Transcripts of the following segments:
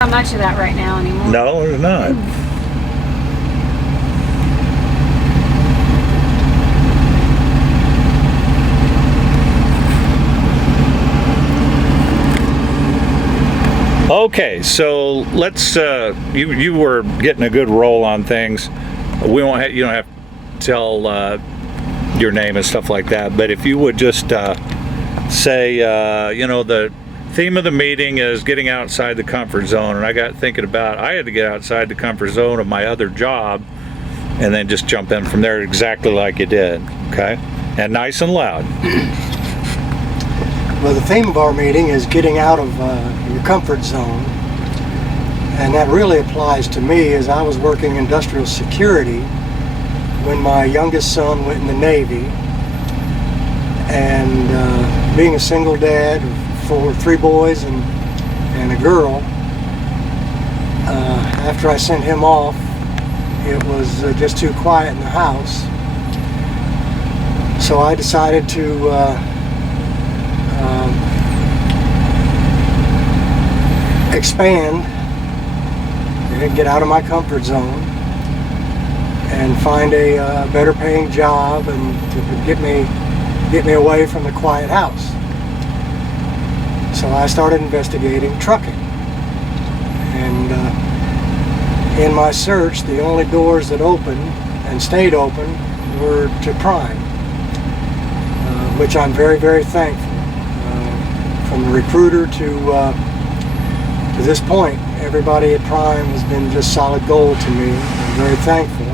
Not much of that right now anymore. No, there's not. Okay, so let's. You were getting a good roll on things. We won't. You don't have to tell your name and stuff like that. But if you would just say, the theme of the meeting is getting outside the comfort zone, and I got thinking about I had to get outside the comfort zone of my other job, and then just jump in from there exactly like you did. Okay, and nice and loud. Well, the theme of our meeting is getting out of your comfort zone, and that really applies to me as I was working industrial security when my youngest son went in the Navy, and being a single dad for 3 boys and a girl, after I sent him off, it was just too quiet in the house, so I decided to expand and get out of my comfort zone and find a better paying job and to get me away from the quiet house. So I started investigating trucking, and in my search the only doors that opened and stayed open were to Prime, which I'm very, very thankful. From the recruiter to this point, everybody at Prime has been just solid gold to me. I'm very thankful.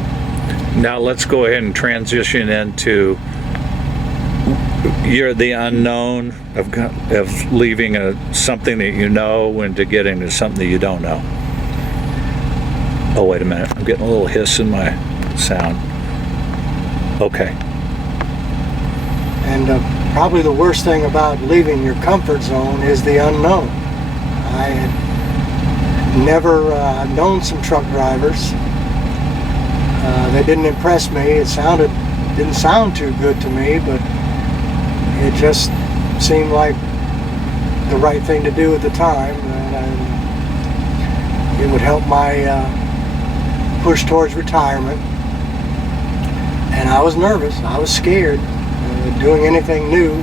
Now let's go ahead and transition into you're the unknown of leaving something that you know into getting to something that you don't know. Oh, wait a minute. I'm getting a little hiss in my sound. Okay. And probably the worst thing about leaving your comfort zone is the unknown. I had never known some truck drivers. They didn't impress me. It didn't sound too good to me, but it just seemed like the right thing to do at the time. It would help my push towards retirement. And I was nervous. I was scared. Doing anything new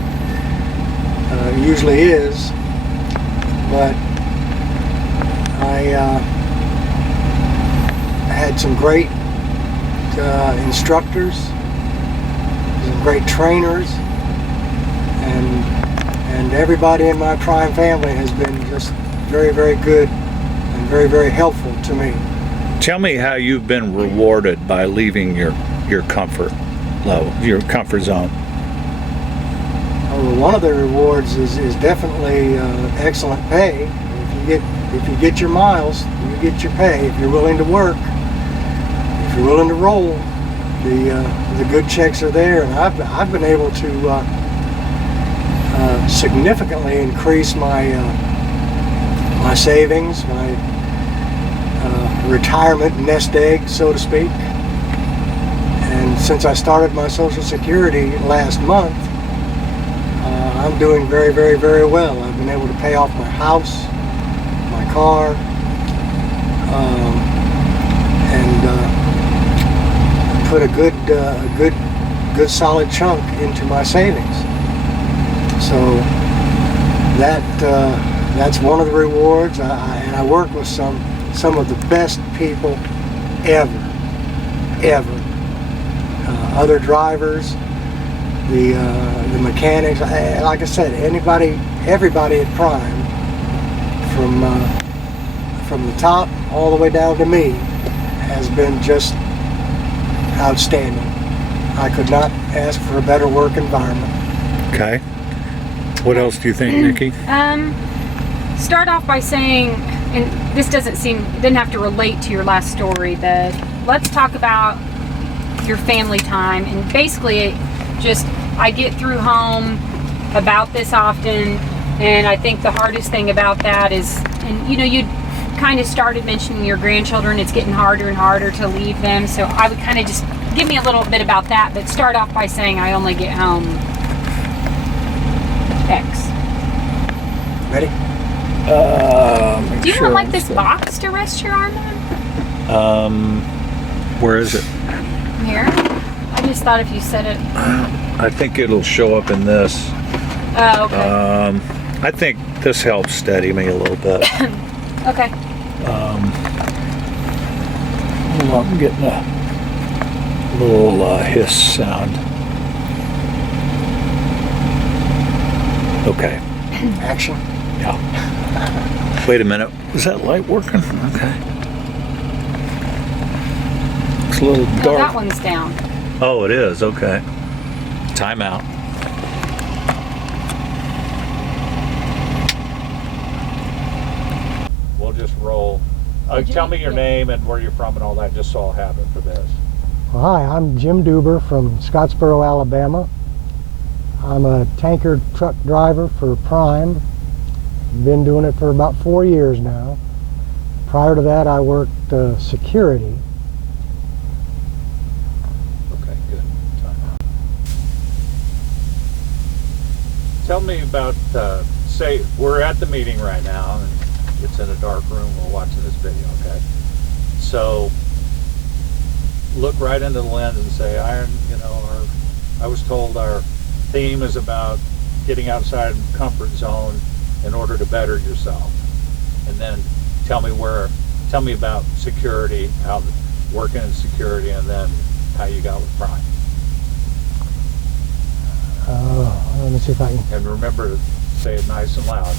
usually is, but I had some great instructors, some great trainers, and everybody in my Prime family has been just very, very good and very, very helpful to me. Tell me how you've been rewarded by leaving your comfort level, your comfort zone. Well, one of the rewards is definitely excellent pay. If you get your miles, you get your pay. If you're willing to work, if you're willing to roll, the good checks are there. And I've been able to significantly increase my my savings, my retirement nest egg, so to speak. And since I started my Social Security last month, I'm doing very, very, very well. I've been able to pay off my house, my car, and put a good solid chunk into my savings. So that's one of the rewards. And I work with some of the best people ever. Other drivers, the mechanics, like I said, everybody at Prime, from the top all the way down to me, has been just outstanding. I could not ask for a better work environment. Okay. What else do you think, Nikki? Start off by saying, and this didn't have to relate to your last story, but let's talk about your family time. And basically, I get through home about this often, and I think the hardest thing about that is, and you kind of started mentioning your grandchildren. It's getting harder and harder to leave them, so I would kind of just give me a little bit about that, but start off by saying I only get home X. Ready? Do you not like this box to rest your arm on? Where is it? Here? I just thought if you set it. I think it'll show up in this. Oh, okay. I think this helps steady me a little bit. Okay. Well, I'm getting a little hiss sound. Okay. Action. Yeah. Wait a minute. Is that light working? Okay. It's a little Oh, dark. that one's down. Oh, it is. Okay. Timeout. We'll just roll. Tell me your name and where you're from and all that, just so I'll have it for this. Well, hi, I'm Jim Duber from Scottsboro, Alabama. I'm a tanker truck driver for Prime. Been doing it for about 4 years now. Prior to that, I worked security. Okay, good. Timeout. Tell me about, say, we're at the meeting right now, and it's in a dark room. We're watching this video, okay? So, look right into the lens and say, I was told our theme is about getting outside the comfort zone in order to better yourself. And then tell me about security, how working in security, and then how you got with Prime. Let me see if I can And remember to say it nice and loud. Our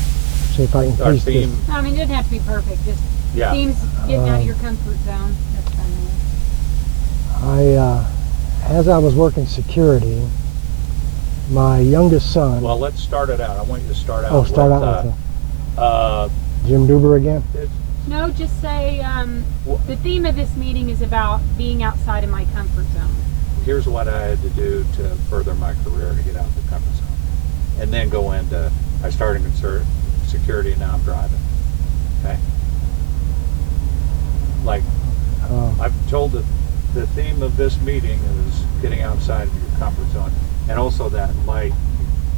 piece this. theme, I mean, it doesn't have to be perfect. Just yeah. themes getting out of your comfort zone. That's fine. As I was working security, my youngest son. Well, let's start it out. I want you to start out. Oh, start with, out with Jim Jim Duber again. No, just say the theme of this meeting is about being outside of my comfort zone. Here's what I had to do to further my career to get out of the comfort zone, and then go into. I started in security, and now I'm driving. Okay. Like I've told the theme of this meeting is getting outside of your comfort zone, and also that light.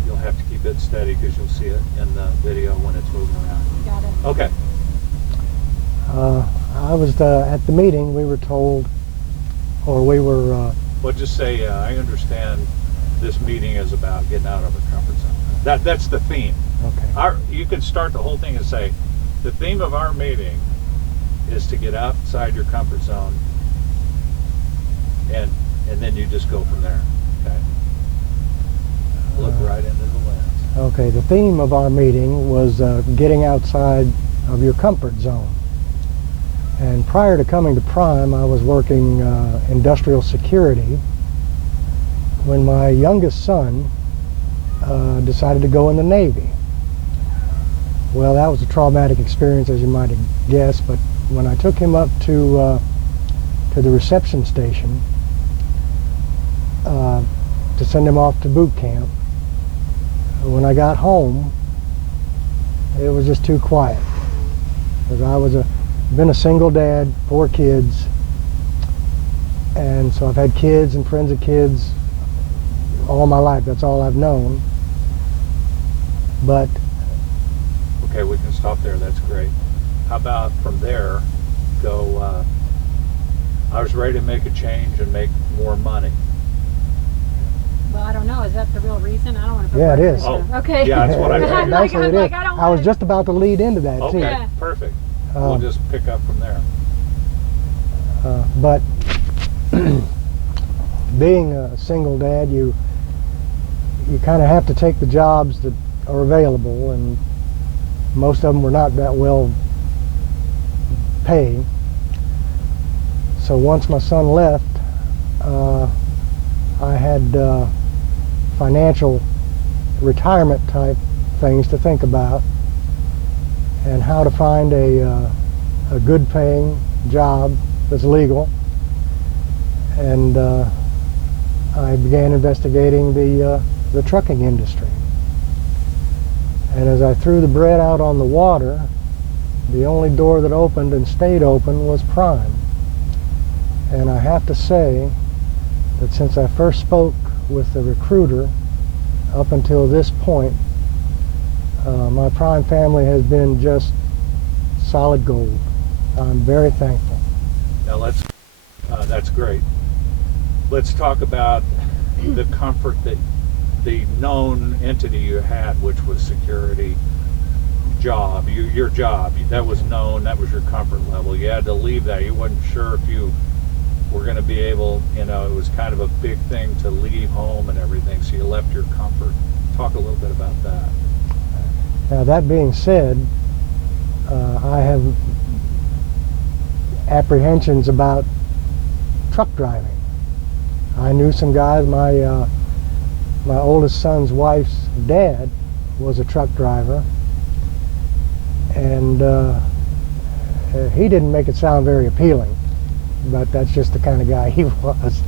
You'll have to keep it steady because you'll see it in the video when it's moving around. Got it. Okay. I was at the meeting. We were told, or we were. Well, just say I understand this meeting is about getting out of a comfort zone. That's the theme. Okay. You could start the whole thing and say, the theme of our meeting is to get outside your comfort zone, and then you just go from there. Okay. Look right into the lens. Okay. The theme of our meeting was getting outside of your comfort zone. And prior to coming to Prime, I was working industrial security when my youngest son decided to go in the Navy. Well, that was a traumatic experience, as you might have guessed, but when I took him up to the reception station to send him off to boot camp, when I got home, it was just too quiet. Because I was been a single dad, 4 kids, and so I've had kids and friends of kids all my life. That's all I've known. But Okay, we can stop there. That's great. How about from there, go, I was ready to make a change and make more money. Well, I don't know. Is that the real reason? I don't want to. Yeah, it is. Oh, okay. yeah, that's what I I'm thought. Actually, it is. I don't I was wanna- just about to lead into that Okay, too. Yeah. perfect. We'll just pick up from there. But being a single dad, you kind of have to take the jobs that are available, and most of them were not that well paid. So once my son left, I had financial retirement type things to think about, and how to find a good paying job that's legal. And I began investigating the trucking industry. And as I threw the bread out on the water, the only door that opened and stayed open was Prime. And I have to say that since I first spoke with the recruiter up until this point, My Prime family has been just solid gold. I'm very thankful. Now that's great. Let's talk about the comfort that the known entity you had, which was security, job, your job, that was known, that was your comfort level. You had to leave that. You wasn't sure if you were going to be able, it was kind of a big thing to leave home and everything, so you left your comfort. Talk a little bit about that. Now, that being said, I have apprehensions about truck driving. I knew some guys. My oldest son's wife's dad was a truck driver, and he didn't make it sound very appealing, but that's just the kind of guy he was.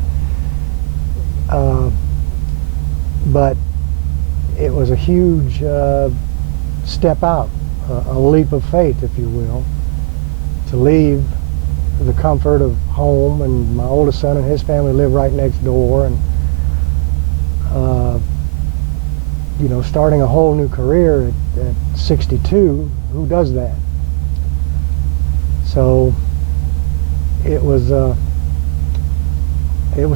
But it was a huge step out, a leap of faith, if you will, to leave the comfort of home, and my oldest son and his family live right next door, and starting a whole new career at 62, who does that? So it was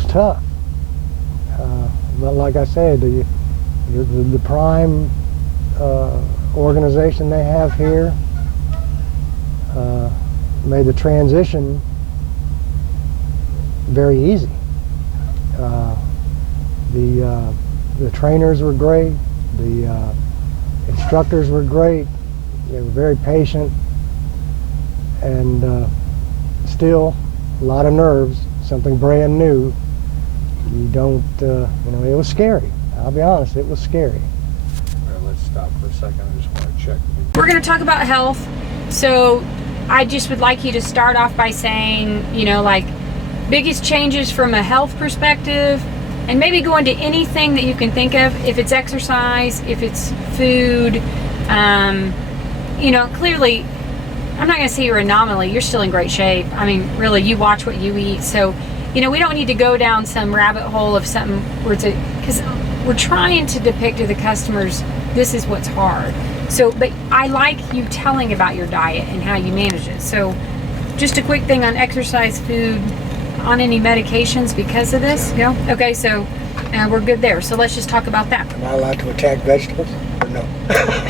tough, but like I said, the Prime organization they have here made the transition very easy. The trainers were great. The instructors were great. They were very patient, and still a lot of nerves. Something brand new. You don't, it was scary. I'll be honest, it was scary. All right, let's stop for a second. I just want to check. We're going to talk about health. So I just would like you to start off by saying, biggest changes from a health perspective, and maybe go into anything that you can think of. If it's exercise, if it's food, clearly, I'm not going to say you're an anomaly. You're still in great shape. I mean, really, you watch what you eat. So, we don't need to go down some rabbit hole of something because we're trying to depict to the customers, this is what's hard. So, but I like you telling about your diet and how you manage it. So, just a quick thing on exercise, food, on any medications because of this? No? Okay, so we're good there. So let's just talk about that. Am I allowed to attack vegetables or no?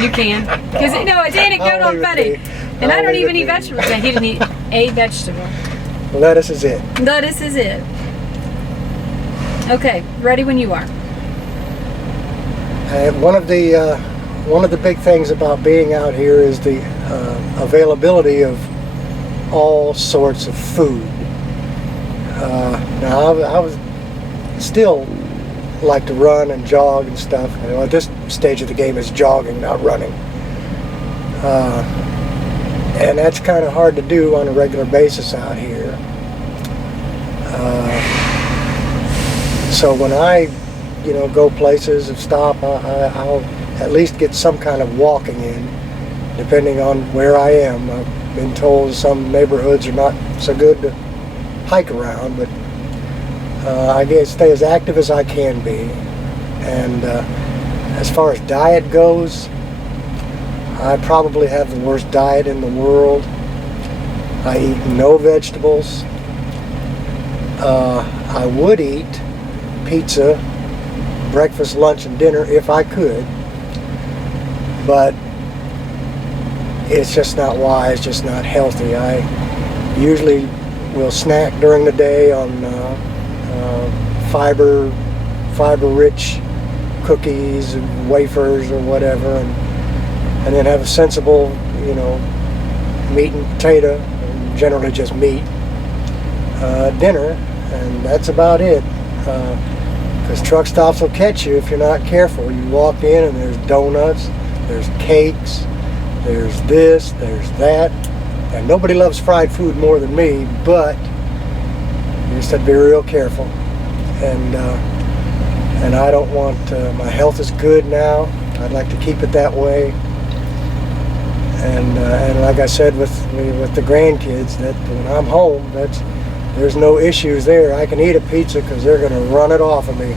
You can. Because, it's anecdotal and funny. And I don't even eat vegetables. He didn't eat a vegetable. Lettuce is it. Lettuce is it. Okay, ready when you are. One of the big things about being out here is the availability of all sorts of food. Now I was still like to run and jog and stuff. At this stage of the game, it's jogging, not running, and that's kind of hard to do on a regular basis out here. So when I, go places and stop, I'll at least get some kind of walking in, depending on where I am. I've been told some neighborhoods are not so good to hike around, but I guess stay as active as I can be. And as far as diet goes, I probably have the worst diet in the world. I eat no vegetables. I would eat pizza, breakfast, lunch, and dinner if I could, but it's just not wise, just not healthy. I usually will snack during the day on fiber-rich cookies and wafers or whatever, and then have a sensible, meat and potato, and generally just meat, dinner, and that's about it. Because truck stops will catch you if you're not careful. You walk in and there's donuts, there's cakes, there's this, there's that. And nobody loves fried food more than me, but you just have to be real careful. And I don't want, my health is good now. I'd like to keep it that way. And like I said with the grandkids, that when I'm home, there's no issues there. I can eat a pizza because they're going to run it off of me.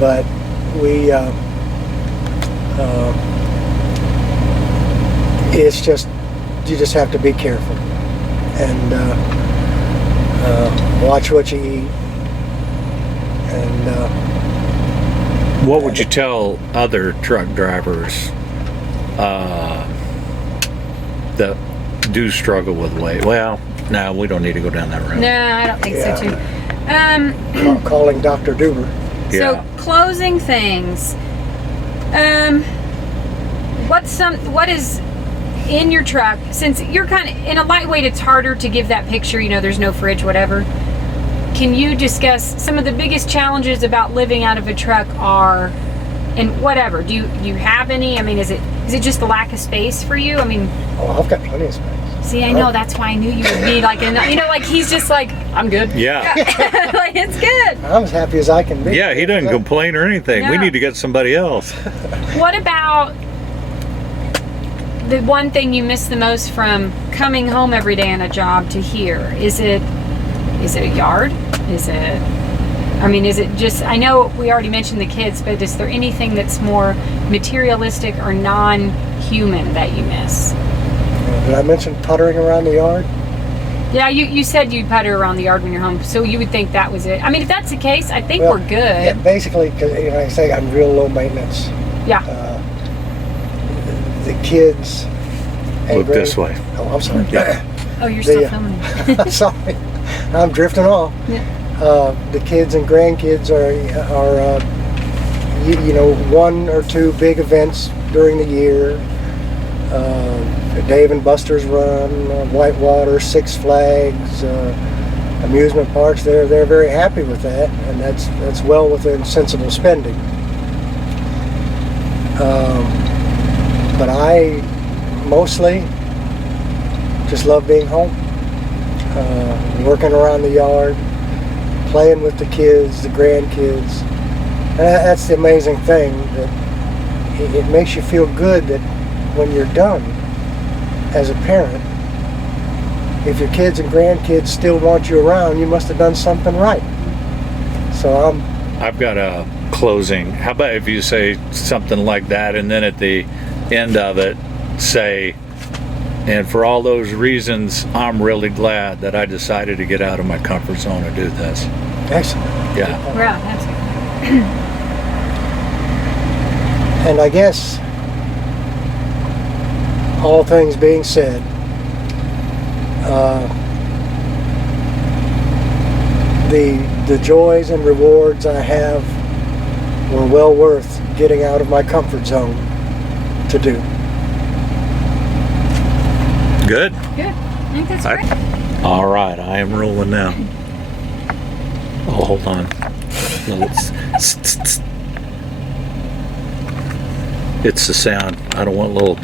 But it's just, you just have to be careful and watch what you eat. And What would you tell other truck drivers that do struggle with weight? Well, no, we don't need to go down that road. No, I don't think so too. calling Dr. Duber. So Yeah. closing things. What is in your truck? Since you're kind of in a lightweight, it's harder to give that picture. You know, there's no fridge, whatever. Can you discuss some of the biggest challenges about living out of a truck are, and whatever? Do you have any? I mean, is it just the lack of space for you? I mean, Oh, I've got plenty of space. see, I know that's why I knew you would be like, like he's just like, I'm good. Yeah. Like it's good. I'm as happy as I can be. Yeah, he doesn't complain or anything. We No. need to get somebody else. What about the one thing you miss the most from coming home every day on a job to here? Is it a yard? Is it just, I know we already mentioned the kids, but is there anything that's more materialistic or non-human that you miss? Did I mention puttering around the yard? Yeah, you said you'd putter around the yard when you're home, so you would think that was it. I mean, if that's the case, I think Well, we're good. Yeah, basically, because like I say, I'm real low maintenance. Yeah. The kids. and Look this way. Oh, I'm sorry. Yeah. Oh, you're still the, filming. Sorry, I'm drifting off. Yeah. The kids and grandkids are one or two big events during the year. Dave and Buster's Run, Whitewater, Six Flags, amusement parks. They're very happy with that, and that's well within sensible spending. But I mostly just love being home, working around the yard, playing with the kids, the grandkids. And that's the amazing thing, that it makes you feel good that when you're done as a parent, if your kids and grandkids still want you around, you must have done something right. So I've got a closing. How about if you say something like that, and then at the end of it say, and for all those reasons, I'm really glad that I decided to get out of my comfort zone and do this. excellent. Yeah. Yeah, that's good. And I guess, all things being said, the joys and rewards I have were well worth getting out of my comfort zone to do. Good. Good. I think that's I- great. All right, I am rolling now. Oh, hold on. No, it's the sound. I don't want little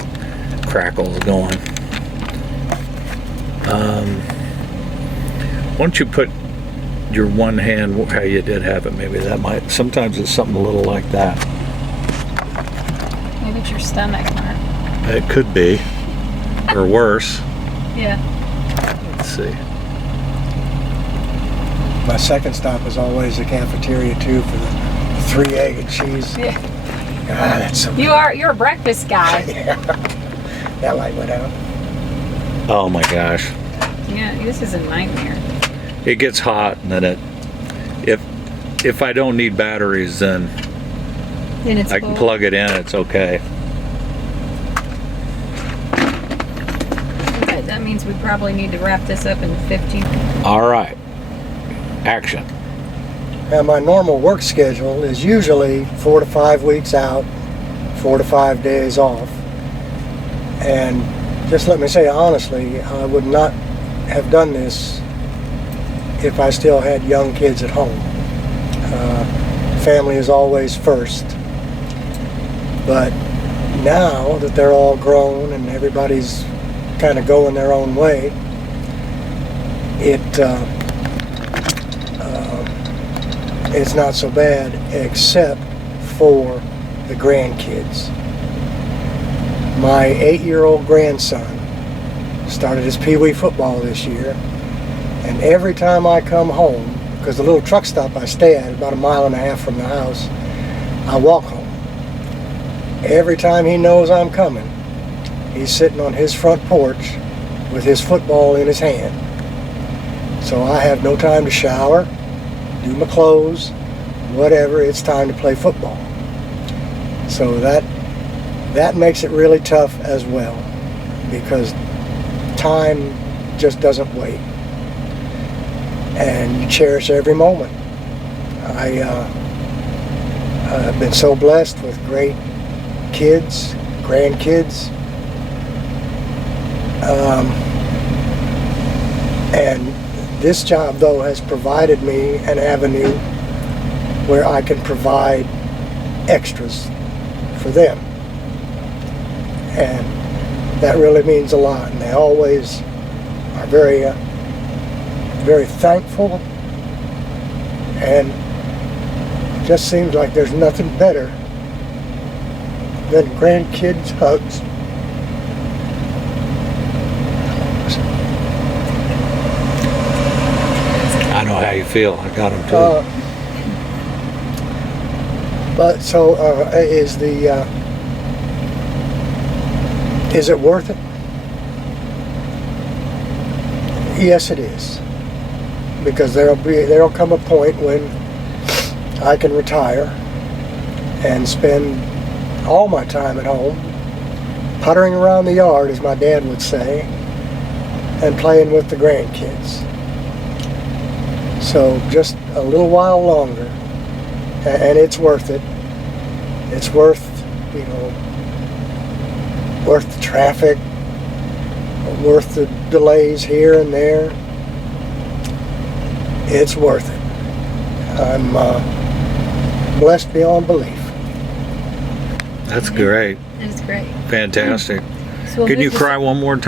crackles going. Why don't you put your one hand how you did have it? Maybe that might. Sometimes it's something a little like that. Maybe it's your stomach, Mark. It could be, or worse. Yeah. Let's see. My second stop is always the cafeteria too, for the 3 egg and cheese. Yeah. Ah, that's so You're a breakfast guy. that light went out. Oh my gosh. Yeah, this is a nightmare. It gets hot, and then if I don't need batteries, then Then it's I can full. plug it in. It's okay. Okay, that means we probably need to wrap this up in 15. All right. Action. Now, my normal work schedule is usually 4 to 5 weeks out, 4 to 5 days off. And just let me say honestly, I would not have done this if I still had young kids at home. Family is always first. But now that they're all grown and everybody's kind of going their own way, it's not so bad, except for the grandkids. My 8-year-old grandson started his Pee-wee football this year, and every time I come home, because the little truck stop I stay at is about 1.5 miles from the house, I walk home. Every time he knows I'm coming, he's sitting on his front porch with his football in his hand. So I have no time to shower, do my clothes, whatever. It's time to play football. So that makes it really tough as well, because time just doesn't wait, and you cherish every moment. I've been so blessed with great kids, grandkids, and this job, though, has provided me an avenue where I can provide extras for them, and that really means a lot. And they always are very, very thankful, and just seems like there's nothing better than grandkids' hugs. I know how you feel. I got them too. But so is it worth it? Yes, it is, because there'll come a point when I can retire and spend all my time at home puttering around the yard, as my dad would say, and playing with the grandkids. So just a little while longer, and it's worth it. It's worth, worth the traffic, worth the delays here and there. It's worth it. I'm blessed beyond belief. That's great. That is great. Fantastic. So we'll Can move you this- cry one more time?